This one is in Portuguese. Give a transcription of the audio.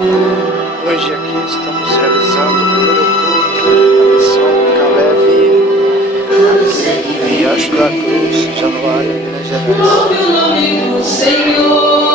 Hoje aqui estamos realizando o primeiro culto da missão Caleb, aqui em Riacho da Cruz, Januária, Minas Gerais. Glória ao nome do Senhor.